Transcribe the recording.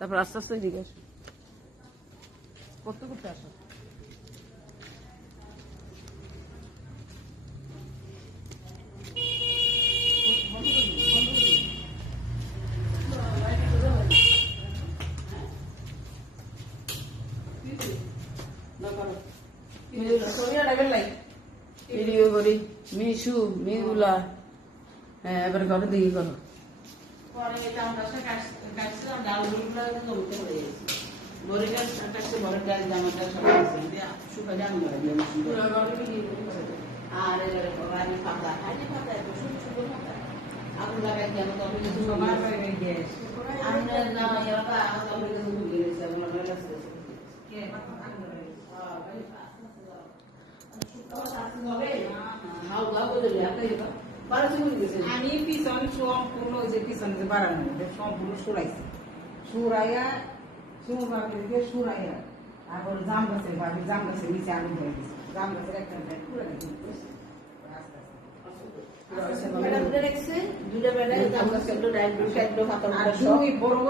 তারপর আস্তে আস্তে এদিকে আসো। করতে করতে আসো। ভিডিও করি মিশু মিগুলা। হ্যাঁ, এবার ঘরে দিকে করো। আমি পিছন সম্পূর্ণ যে পিছনে যে বাড়ানো সম্পূর্ণ সুরাইছি, সুরাইয়া সুরাইয়া তারপর জাম গাছের বাড়ি, জাম গাছের নিচে আগুন ধরে দিচ্ছে, জাম গাছের একটা পুরো দুইটা বেলায় জাম গাছের ডাইল বড়